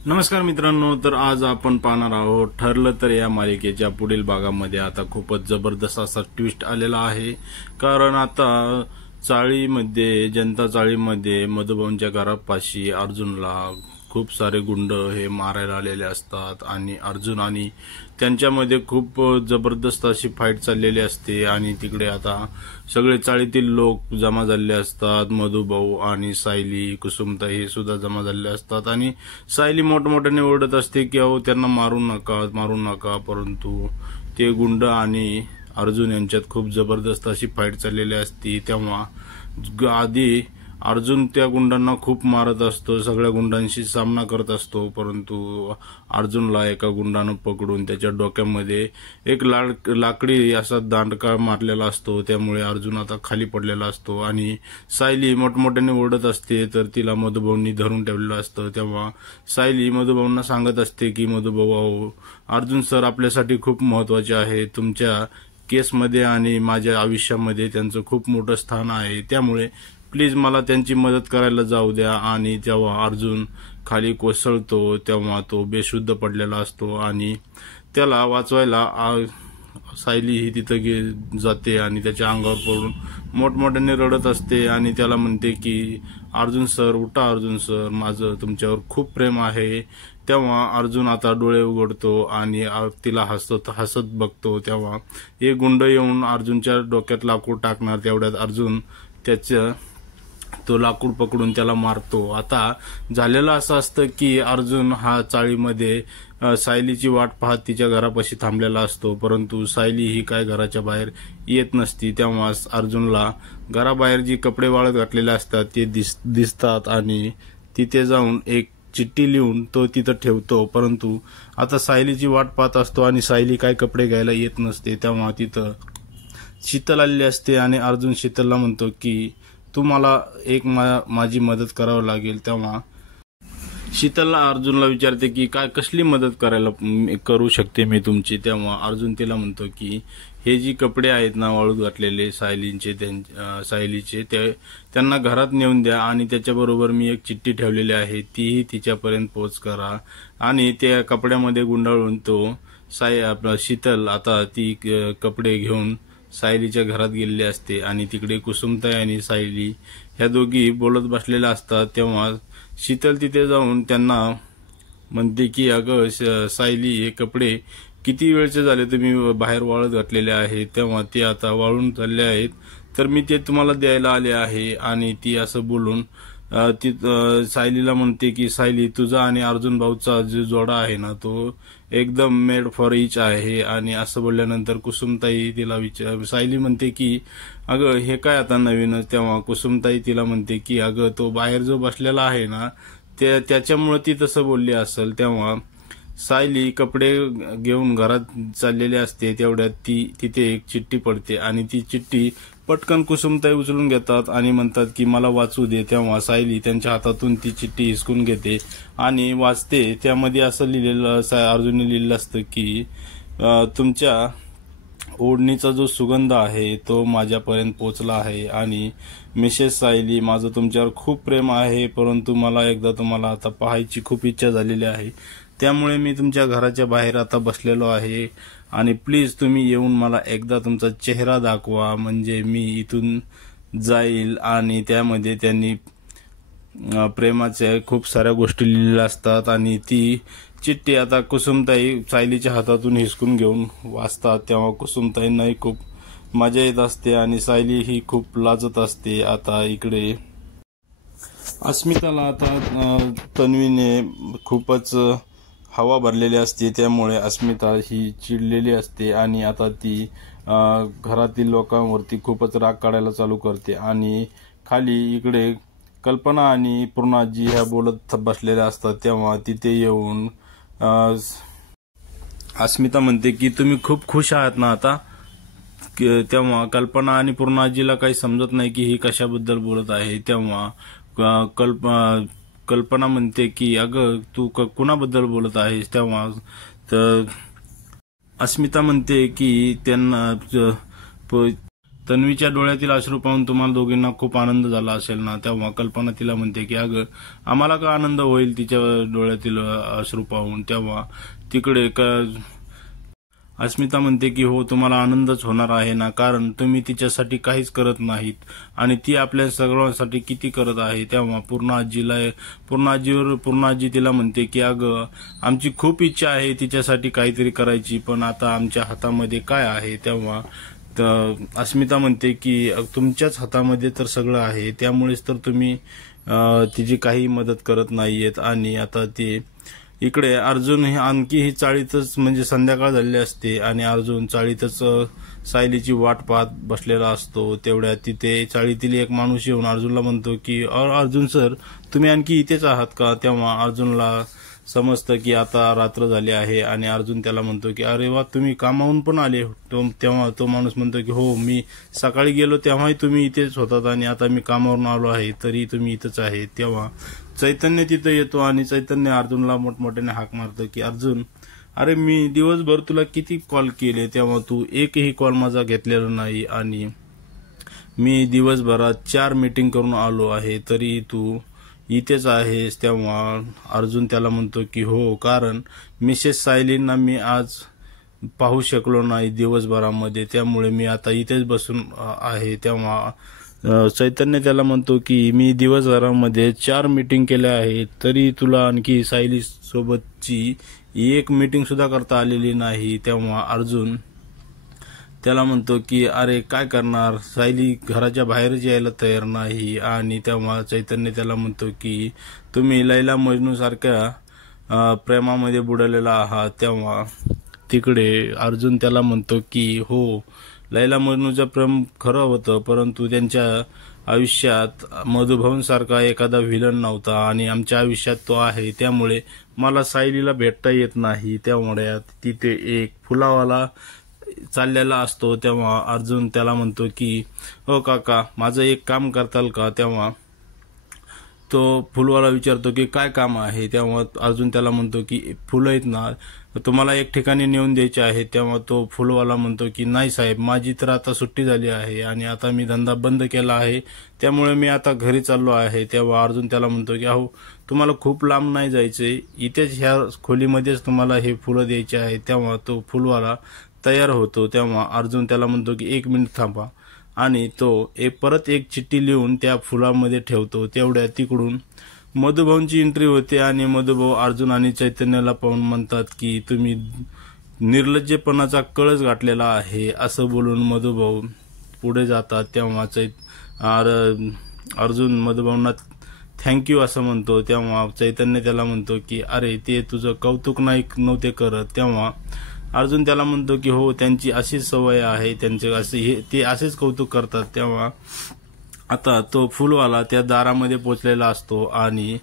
नमस्कार मित्रांनो, तर आज आपण पाहणार आहोत ठरलं तर या मालिकेच्या पुढील भागामध्ये आता खूपच जबरदस्त असा ट्विस्ट आलेला आहे। कारण आता जनता चाळीमध्ये मधुभाऊंच्या घरापाशी अर्जुनला खूप सारे गुंड हे मारायला आलेले असतात आणि अर्जुन आणि त्यांच्यामध्ये खूप जबरदस्त अशी फाईट चाललेली असते आणि तिकडे आता सगळे चाळीतील लोक जमा झालेले असतात। मधुभाऊ आणि सायली, कुसुमताई हे सुद्धा जमा झालेले असतात आणि सायली मोठमोठ्याने ओरडत असते की अहो त्यांना मारू नका, परंतु ते गुंड आणि अर्जुन यांच्यात खूप जबरदस्त अशी फाईट चाललेली असते। तेव्हा आधी अर्जुन त्या गुंडांना खूप मारत असतो, सगळ्या गुंडांशी सामना करत असतो, परंतु अर्जुनला एका गुंडानं पकडून त्याच्या डोक्यामध्ये एक लाकडी असा दांडका मारलेला असतो। त्यामुळे अर्जुन आता खाली पडलेला असतो आणि सायली मोठमोठ्याने ओरडत असते, तर तिला मधुभाऊंनी धरून ठेवलेलं असतं। तेव्हा सायली मधुभाऊंना सांगत असते की मधुभाऊ, अहो अर्जुन सर आपल्यासाठी खूप महत्वाचे आहे, तुमच्या केसमध्ये आणि माझ्या आयुष्यामध्ये त्यांचं खूप मोठं स्थान आहे, त्यामुळे प्लीज मला त्यांची मदत करायला जाऊ द्या। आणि जेव्हा अर्जुन खाली कोसळतो तेव्हा तो बेशुद्ध पडलेला असतो आणि त्याला वाचवायला सायली ही तिथं जाते आणि त्याच्या अंगावर पडून मोठमोठ्याने रडत असते आणि त्याला म्हणते की अर्जुन सर उठा, अर्जुन सर माझं तुमच्यावर खूप प्रेम आहे। तेव्हा अर्जुन आता डोळे उघडतो आणि तिला हसत बघतो। तेव्हा एक गुंड येऊन अर्जुनच्या डोक्यात लाकूड टाकणार, तेवढ्यात अर्जुन तो लाकूड पकडून त्याला मारतो। आता झालेलं असं असतं की अर्जुन हा चाळीमध्ये सायलीची वाट पाहत तिच्या घरापाशी थांबलेला असतो, परंतु सायली ही काय घराच्या बाहेर येत नसती। तेव्हा अर्जुनला घराबाहेर जी कपडे वाळत घातलेले असतात ते दिसतात आणि तिथे जाऊन एक चिठ्ठी लिहून तो तिथं ठेवतो, परंतु आता सायलीची वाट पाहत असतो आणि सायली काय कपडे घ्यायला येत नसते। तेव्हा तिथं शीतल आलेली असते आणि अर्जुन शीतलला म्हणतो की तू मला माझी मदत करावं लागेल। तेव्हा शीतलला अर्जुनला विचारते की काय कसली मदत करू शकते मी तुमची। तेव्हा अर्जुन तिला म्हणतो की हे जी कपडे आहेत ना वाळूत घातलेले सायलीचे ते त्यांना घरात नेऊन द्या आणि त्याच्याबरोबर मी एक चिठ्ठी ठेवलेली आहे तीही तिच्यापर्यंत पोच करा। आणि त्या कपड्यामध्ये गुंडाळून शीतल आता ती कपडे घेऊन सायलीच्या घरात गेलेली असते आणि तिकडे कुसुमताई आणि सायली ह्या दोघी बोलत बसलेल्या असतात। तेव्हा शीतल तिथे जाऊन त्यांना म्हणते की अगं सायली, हे कपडे किती वेळचे झाले तुम्ही बाहेर वाळत घातलेले आहेत, तेव्हा ते आता वाळून चालले आहेत, तर मी ते तुम्हाला द्यायला आले आहे। आणि ती असं बोलून ती सायलीला म्हणते की सायली, तुझा आणि अर्जुन भाऊचा जो जोडा आहे ना तो एकदम मेड फॉर इच आहे। आणि असं बोलल्यानंतर कुसुमताई तिला सायली म्हणते की अगं हे काय आता नवीनच। तेव्हा कुसुमताई तिला म्हणते की अगं तो बाहेर जो बसलेला आहे ना त्याच्यामुळे ती तसं बोलली असेल। तेव्हा सायली कपडे घेऊन घरात चाललेली असते, तेवढ्यात तिथे एक चिठ्ठी पडते आणि ती चिठ्ठी पटकन कुसुमताई उचलून घेतात आणि म्हणतात की मला वाचू दे। तेव्हा सायली त्यांच्या हातातून ती चिठ्ठी हिसकून घेते आणि वाचते। त्यामध्ये असं लिहिलेलं अर्जुनने लिहिलेलं असतं की तुमच्या ओढणीचा जो सुगंध आहे तो माझ्यापर्यंत पोहोचला आहे आणि मिसेस सायली, माझं तुमच्यावर खूप प्रेम आहे, परंतु मला एकदा तुम्हाला आता पाहायची खूप इच्छा झालेली आहे, त्यामुळे मी तुमच्या घराच्या बाहेर आता बसलेलो आहे आणि प्लीज तुम्ही येऊन मला एकदा तुमचा चेहरा दाखवा, म्हणजे मी इथून जाईल। आणि त्यामध्ये त्यांनी प्रेमाच्या खूप साऱ्या गोष्टी लिहिलेल्या असतात आणि ती चिठ्ठी आता कुसुमताई सायलीच्या हातातून हिसकून घेऊन वाचतात। तेव्हा कुसुमताईंनाही खूप मजा येत असते आणि सायली ही खूप लाजत असते। आता इकडे अस्मिताला आता तन्वीने खूपच हवा भरलेली असते, त्यामुळे अस्मिता ही चिडलेली असते आणि आता ती घरातील लोकांवरती खूपच राग काढायला चालू करते। आणि खाली इकडे कल्पना आणि पूर्णाजी ह्या बोलत बसलेल्या असतात। तेव्हा तिथे येऊन अस्मिता म्हणते की तुम्ही खूप खुश आहात ना आता। तेव्हा कल्पना आणि पूर्णाजीला काही समजत नाही की ही कशाबद्दल बोलत आहे। तेव्हा कल्पना म्हणते की अगं तू कुणाबद्दल बोलत आहेस। तेव्हा अस्मिता म्हणते की त्यांना तन्वीच्या डोळ्यातील अश्रू पाहून तुम्हाला दोघींना खूप आनंद झाला असेल ना. तेव्हा कल्पना तिला म्हणते की अगं आम्हाला का आनंद होईल तिच्या डोळ्यातील अश्रू पाहून. तेव्हा तिकडे अस्मिता म्हणते की हो तुम्हाला आनंदच होणार आहे ना, कारण तुम्ही तिच्यासाठी काहीच करत नाहीत आणि ती आपल्या सगळ्यांसाठी किती करत आहे. तेव्हा पूर्ण आजी तिला म्हणते की अगं आमची खूप इच्छा आहे तिच्यासाठी काहीतरी करायची, पण आता आमच्या हातामध्ये काय आहे. तेव्हा अस्मिता म्हणते की तुमच्याच हातामध्ये तर सगळं आहे, त्यामुळेच तर तुम्ही तिची काही मदत करत नाहीयेत. आणि आता ते इकडे अर्जुन हे आणखी ही चाळीतच म्हणजे संध्याकाळ झालेली असते आणि अर्जुन चाळीतच सायलीची वाट पाहत बसलेला असतो. तेवढ्या तिथे चाळीतील एक माणूस येऊन अर्जुनला म्हणतो की अर्जुन सर तुम्ही आणखी इथेच आहात का. तेव्हा अर्जुनला समजतं की आता रात्र झाली आहे आणि अर्जुन त्याला म्हणतो की अरे वा तुम्ही कामावून पण आले. तेव्हा तो माणूस म्हणतो की हो मी सकाळी गेलो तेव्हाही तुम्ही इथेच होतात आणि आता मी कामावरून आलो आहे तरी तुम्ही इथंच आहे. तेव्हा चैतन्य तिथं येतो आणि चैतन्य अर्जुनला मोठमोठ्याने हाक मारतो की अर्जुन अरे मी दिवसभर तुला किती कॉल केले, तेव्हा तू एकही कॉल माझा घेतलेला नाही आणि मी दिवसभरात 4 मीटिंग करून आलो आहे तरी तू इथेच आहेस. तेव्हा अर्जुन त्याला म्हणतो की हो कारण मिसेस सायलींना मी आज पाहू शकलो नाही दिवसभरामध्ये, त्यामुळे मी आता इथेच बसून आहे. तेव्हा चैतन्य त्याला म्हणतो की मी दिवसभरामध्ये 4 मीटिंग केल्या आहेत तरी तुला आणखी सायली सोबतची एक मीटिंग सुद्धा करता आलेली नाही. तेव्हा अर्जुन त्याला म्हणतो की अरे काय करणार, सायली घराच्या बाहेरच यायला तयार नाही. आणि तेव्हा चैतन्य त्याला म्हणतो की तुम्ही लैला मजनू सारख्या प्रेमामध्ये बुडालेला आहात. तेव्हा तिकडे अर्जुन त्याला म्हणतो की हो लैला मजनूचं प्रेम खरं होतं, परंतु त्यांच्या आयुष्यात मधुभाऊंसारखा एखादा व्हिलन नव्हता आणि आमच्या आयुष्यात तो आहे, त्यामुळे मला सायलीला भेटता येत नाही. त्यामुळे तिथे एक फुलावाला चाललेला असतो. तेव्हा अर्जुन त्याला म्हणतो की हो काका माझं एक काम करताल का. तेव्हा तो फुलवाला विचारतो की काय काम आहे. तेव्हा अर्जुन त्याला म्हणतो की फुलं आहेत ना तुम्हाला एक ठिकाणी नेऊन द्यायचे आहे. तेव्हा तो फुलवाला म्हणतो की नाही साहेब माझी तर आता सुट्टी झाली आहे आणि आता मी धंदा बंद केला आहे, त्यामुळे मी आता घरी चाललो आहे. तेव्हा अर्जुन त्याला म्हणतो की अहो तुम्हाला खूप लांब नाही जायचे, इथेच ह्या खोलीमध्येच तुम्हाला हे फुलं द्यायचे आहे. तेव्हा तो फुलवाला तयार होतो. तेव्हा अर्जुन त्याला म्हणतो की 1 मिनिट थांबा आणि तो परत एक चिठ्ठी लिहून त्या फुलामध्ये ठेवतो. तेवढ्या तिकडून मधुभाऊंची एंट्री होते आणि मधुभाऊ अर्जुन आणि चैतन्याला पाहून म्हणतात की तुम्ही निर्लज्जपणाचा कळस गाठलेला आहे असं बोलून मधुभाऊ पुढे जातात. तेव्हा अर्जुन मधुभाऊंना थँक्यू असं म्हणतो. तेव्हा चैतन्य त्याला म्हणतो की अरे ते तुझं कौतुक नव्हते करत. तेव्हा अर्जुन त्याला म्हणतो की हो त्यांची अशीच सवय आहे, ते असेच कौतुक करतात. तेव्हा आता तो फुलवाला त्या दारामध्ये पोचलेला असतो आणि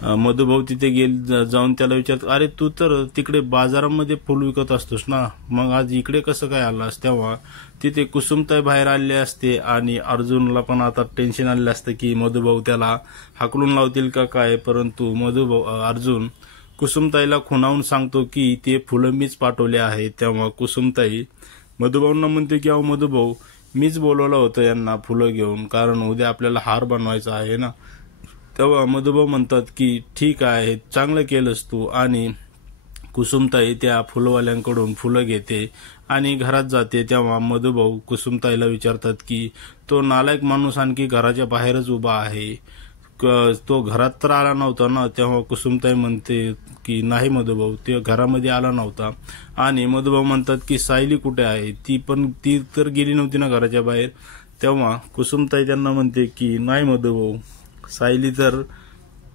मधुभाऊ तिथे जाऊन त्याला विचारतो अरे तू तर तिकडे बाजारामध्ये फुल विकत असतोस ना, मग आज इकडे कसं काय आलास. तेव्हा तिथे कुसुमताई बाहेर आले असते आणि अर्जुनला पण आता टेन्शन आलेलं असतं की मधुभाऊ त्याला हाकलून लावतील का काय, परंतु अर्जुन कुसुमताईला खुणावून सांगतो की ते फुलं मीच पाठवले आहेत. तेव्हा कुसुमताई मधुभाऊंना म्हणते की अहो मधुभाऊ मीच बोलवलं होतं यांना फुलं घेऊन, कारण उद्या आपल्याला हार बनवायचा आहे ना. तेव्हा मधुभाऊ म्हणतात की ठीक आहे चांगलं केलंस तू. आणि कुसुमताई त्या फुलवाल्यांकडून फुलं घेते आणि घरात जाते. तेव्हा मधुभाऊ कुसुमताईला विचारतात की तो नालायक माणूस आणखी घराच्या बाहेरच उभा आहे, तो घरात तर आला नव्हता ना. तेव्हा कुसुमताई म्हणते की नाही मधुभाऊ ते घरामध्ये आला नव्हता. आणि मधुभाऊ म्हणतात की सायली कुठे आहे, ती तर गेली नव्हती ना घराच्या बाहेर. तेव्हा कुसुमताई त्यांना म्हणते की नाही मधुभाऊ सायली तर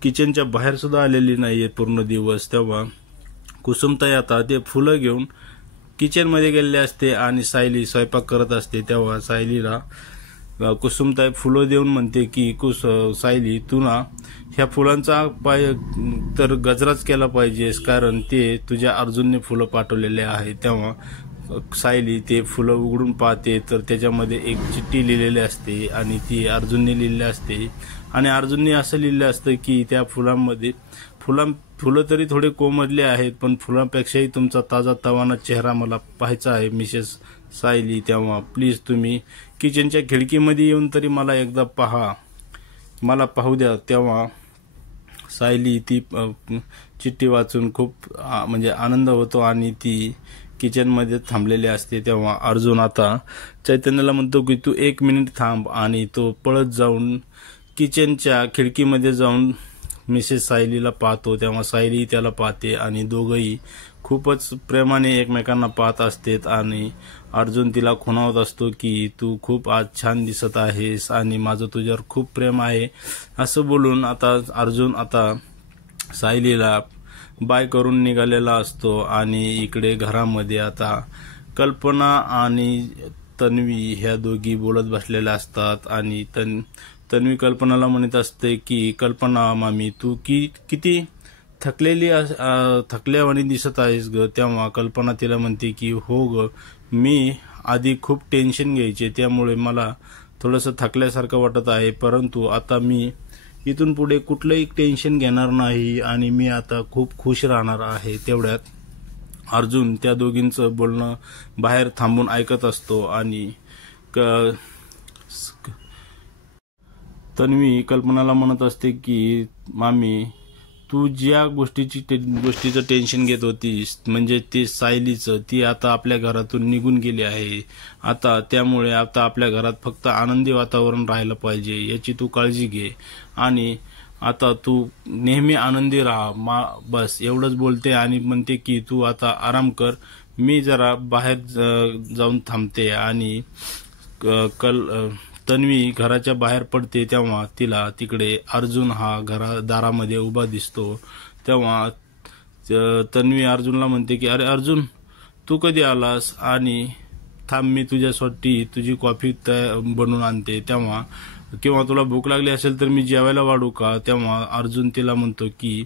किचनच्या बाहेर सुद्धा आलेली नाहीये पूर्ण दिवस. तेव्हा कुसुमताई आता ते फुलं घेऊन किचनमध्ये गेलेले असते आणि सायली स्वयंपाक करत असते. तेव्हा सायलीला कुसुमताई फुलं देऊन म्हणते की सायली तू ना ह्या फुलांचा तर गजराच केला पाहिजेस, कारण ते तुझ्या अर्जुनने फुलं पाठवलेले आहे. तेव्हा सायली ते फुलं उघडून पाहते तर त्याच्यामध्ये एक चिठ्ठी लिहिलेली असते आणि ती अर्जुनने लिहिलेली असते. आणि अर्जुनने असं लिहिलं असतं की त्या फुलांमध्ये फुलं तरी थोडे कोमजले आहेत, पण फुलांपेक्षाही तुमचा ताजा तवाना चेहरा मला पाहायचा आहे मिसेस सायली. तेव्हा प्लीज तुम्ही किचनच्या खिडकीमध्ये येऊन तरी मला एकदा मला पाहू द्या. तेव्हा सायली ती चिठ्ठी वाचून खूप म्हणजे आनंद होतो आणि ती किचनमध्ये थांबलेली असते. तेव्हा अर्जुन आता चैतन्याला म्हणतो की तू 1 मिनिट थांब, आणि तो पळत जाऊन किचनच्या खिडकीमध्ये जाऊन मिसेस सायलीला पाहतो. तेव्हा सायली त्याला पाहते आणि दोघंही खूपच प्रेमाने एकमेकांना पाहत असतात आणि अर्जुन तिला खुणावत असतो की तू खूप आज छान दिसत आहेस आणि माझं तुझ्यावर खूप प्रेम आहे असं बोलून आता अर्जुन आता सायलीला बाय करून निघालेला असतो. आणि इकडे घरामध्ये आता कल्पना आणि तन्वी ह्या दोघी बोलत बसलेल्या असतात आणि तन्वी कल्पनाला म्हणत असते की कल्पना मामी तू किती थकल्यावानी दिसत आहेस ग. तेव्हा कल्पना तिला म्हणते की हो ग, मी आधी खूप टेन्शन घ्यायचे त्यामुळे मला थोडंसं थकल्यासारखं वाटत आहे, परंतु आता मी इथून पुढे कुठलंही टेन्शन घेणार नाही आणि मी आता खूप खुश राहणार आहे. तेवढ्यात अर्जुन त्या दोघींचं बोलणं बाहेर थांबून ऐकत असतो आणि तन्वी कल्पनाला म्हणत असते की मामी तू ज्या गोष्टीचं टेन्शन घेत होतीस म्हणजे ते सायलीचं, ती आता आपल्या घरातून निघून गेली आहे. आता त्यामुळे आता आपल्या घरात फक्त आनंदी वातावरण राहिलं पाहिजे याची तू काळजी घे आणि आता तू नेहमी आनंदी राहा. बस एवढंच बोलते आणि म्हणते की तू आता आराम कर, मी जरा बाहेर जाऊन थांबते. आणि तन्वी घराच्या बाहेर पडते तेव्हा तिला तिकडे अर्जुन हा दारामध्ये उभा दिसतो. तेव्हा तन्वी अर्जुनला म्हणते की अरे अर्जुन तू कधी आलास, आणि थांब मी तुझ्यासाठी तुझी कॉफी बनवून आणते, तेव्हा किंवा तुला भूक लागली असेल तर मी जेवायला वाढू का. तेव्हा अर्जुन तिला म्हणतो की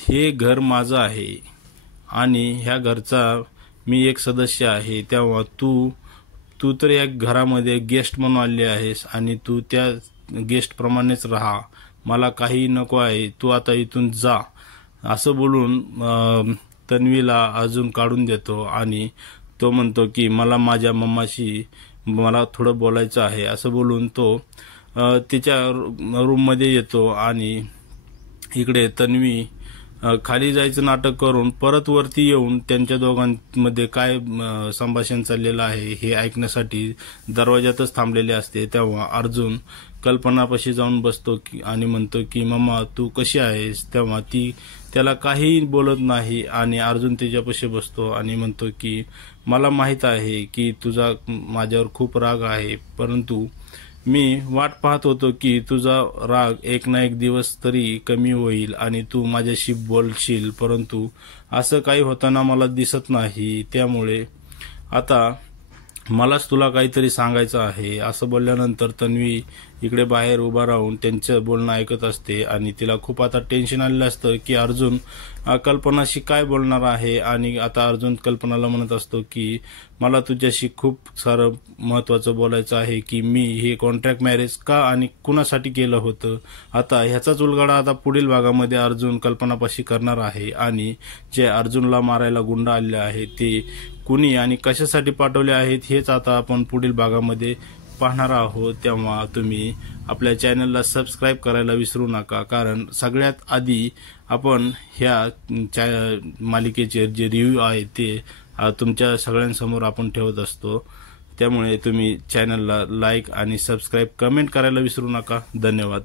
हे घर माझं आहे आणि ह्या घरचा मी एक सदस्य आहे. तेव्हा तू तर या घरामध्ये गेस्ट म्हणून आले आहेस आणि तू त्या गेस्ट प्रमाणेच राहा, मला काही नको आहे, तू आता इथून जा असं बोलून तन्वीला अर्जुन काढून देतो. आणि तो म्हणतो की मला मला थोडं बोलायचं आहे असं बोलून तो तिच्या रूममध्ये येतो. आणि इकडे तन्वी खाली जायचं नाटक करून परत वरती येऊन त्यांच्या दोघांमध्ये काय संभाषण चाललेलं आहे हे ऐकण्यासाठी दरवाजातच थांबलेले असते. तेव्हा अर्जुन कल्पनापाशी जाऊन बसतो आणि म्हणतो की मम्मा तू कशी आहेस. तेव्हा ती त्याला काही बोलत नाही आणि अर्जुन तिच्यापाशी बसतो आणि म्हणतो की मला माहित आहे की तुझा माझ्यावर खूप राग आहे, परंतु मी वाट पाहत होतो की तुझा राग एक ना एक दिवस तरी कमी होईल आणि तू माझ्याशी बोलशील, परंतु असं काही होताना मला दिसत नाही. त्यामुळे आता मलाच तुला काहीतरी सांगायचं आहे असं बोलल्यानंतर तन्वी इकडे बाहेर उभा राहून त्यांचं बोलणं ऐकत असते आणि तिला खूप आता टेन्शन आलेलं असतं की अर्जुन कल्पनाशी काय बोलणार आहे. आणि आता अर्जुन कल्पनाला म्हणत असतो की मला तुझ्याशी खूप सारं महत्वाचं बोलायचं आहे की मी हे कॉन्ट्रॅक्ट मॅरेज का आणि कुणासाठी केलं होतं. आता ह्याचाच उलगडा आता पुढील भागामध्ये अर्जुन कल्पनापाशी करणार आहे आणि जे अर्जुनला मारायला गुंड आलेले आहेत ते कुणी आणि कशासाठी पाठवले आहेत हेच आता आपण पुढील भागामध्ये पाहणार आहोत. तेव्हा तुम्ही आपल्या चॅनलला सबस्क्राईब करायला विसरू नका, कारण सगळ्यात आधी आपण ह्या मालिकेचे जे रिव्ह्यू आहेत ते तुमच्या सगळ्यांसमोर आपण ठेवत असतो. त्यामुळे तुम्ही चॅनलला लाईक आणि सबस्क्राईब कमेंट करायला विसरू नका. धन्यवाद.